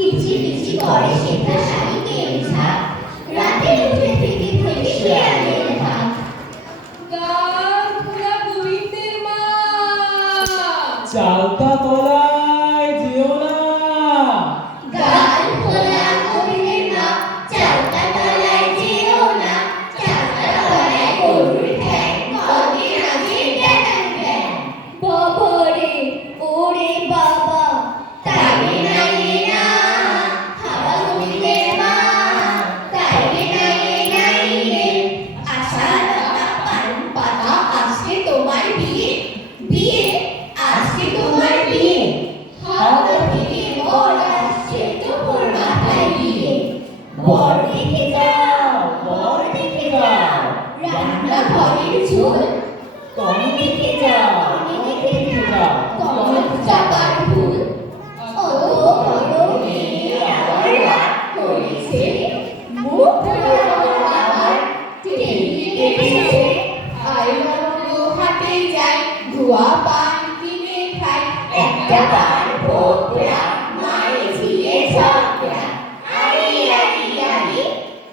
কিচি কিচি করে শেখা শাড়িকে ঝাঁক, রাতে উঠে থেকে থেকে শেয়ালের ঢাক। গান খোলা গোবিন্দের মা, চালতা তলায় যেও না। গান খোলা গোবিন্দের মা, চালতা তলায় যেও না। চালতা তলায় গরুর ঠ্যাং, কবে নাচে ড্যাং ড্যাং। বাবা রে, ওরে বাবা, তাইরে নাইরে না। হাওয়া গোবিন্দের মা, তাইরে নাইরে নাইরে। আশা লতা পান পাতা, আজকে তোমার বিয়ে। বিয়ে, আজকে তোমার বিয়ে। হাওড়া থেকে বর আসছে তোর মাথায় দিয়ে। বর দেখে যাও, বর দেখে যাও, রান্নাঘরের ঝোল। কনে দেখে যাও, কনে দেখে যাও, কমল চাপার ফুল। অত বড় মেয়ে আবার রাগ করেছে, মুখ পোড়ানো আবার টেনে কেটেছে। আয়না গুলো হাটে যায়, ধোয়া পান কিনে খায়। একটা পান ভোগরা, মায়ে ঝিয়ে ঝগড়া। আরে আরে আরে,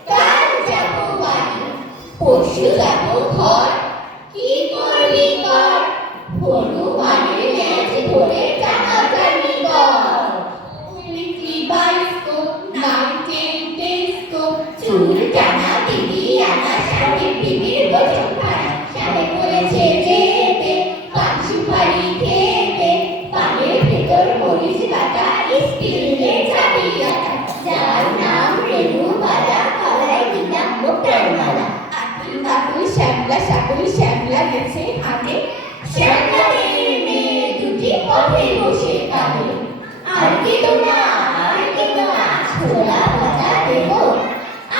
কাল যাবো বাড়ি, পরশু যাবো ঘর। কি করবি কর, হনুমানের লেজ ধরে টানাটানি কর। উল্কি বাইস্কোপ, নাইটেন টেলিস্কোপ, চুল টানা দিদি আনা সাহেব বিবির বচন খানা। সাহেব বলেছে যেতে, পান সুপারি খেতে, পানের ভেতর মরিচ বাটা, স্টিলে চাবি আটা। যার নাম রেণুবালা, গলায় দিলাম মুক্তার মালা। আকুল বাকুল শ্যামলা সাকুল, শ্যামলা গেছে হাটে। শ্যামলা মেয়ে দুটি পথে বসে কাঁদে। আর কেঁদো না, আর কেঁদো না, ছোলা ভাজা দেবো।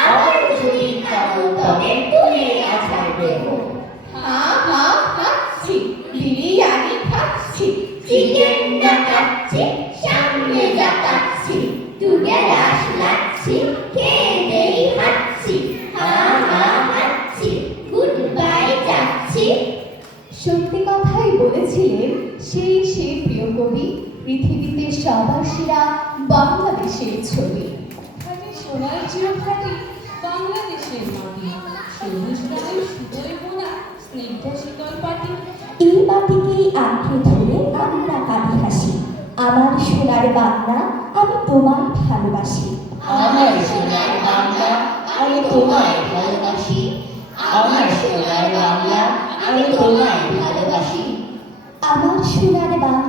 আবার যদি কাঁদো তবে তুলে আছাড় দেবো। হা হা হাঁচছি, বিরিয়ানি খাচ্ছি, চিকেন ডাকাচ্ছি, সামনে যাতাচ্ছি, দুগে রাস লাগছি, খেয়ে দেই হাঁটছি। হা হা হাঁচছি, গুড বাই যাচ্ছি। সত্যি কথাই বলেছিলেন সেই প্রিয় কবি, পৃথিবীতে সবার সেরা বাংলাদেশের ছবি। খাঁটি সোনার চির খাঁটি বাংলাদেশের মাটি, সবুজ রঙের সুতোয় বোনা স্নিগ্ধ শীতল পাটি। এই মাটিকেই আঁকড়ে ধরে আমরা কাঁদি হাসি। আমার সোনার বাংলা, আমি তোমায় ভালোবাসি। আমার সোনার বাংলা, আমি তোমায় ভালোবাসি। আমার সোনার বাংলা, আমি তোমায় ভালোবাসি। আমার সোনার বাংলা,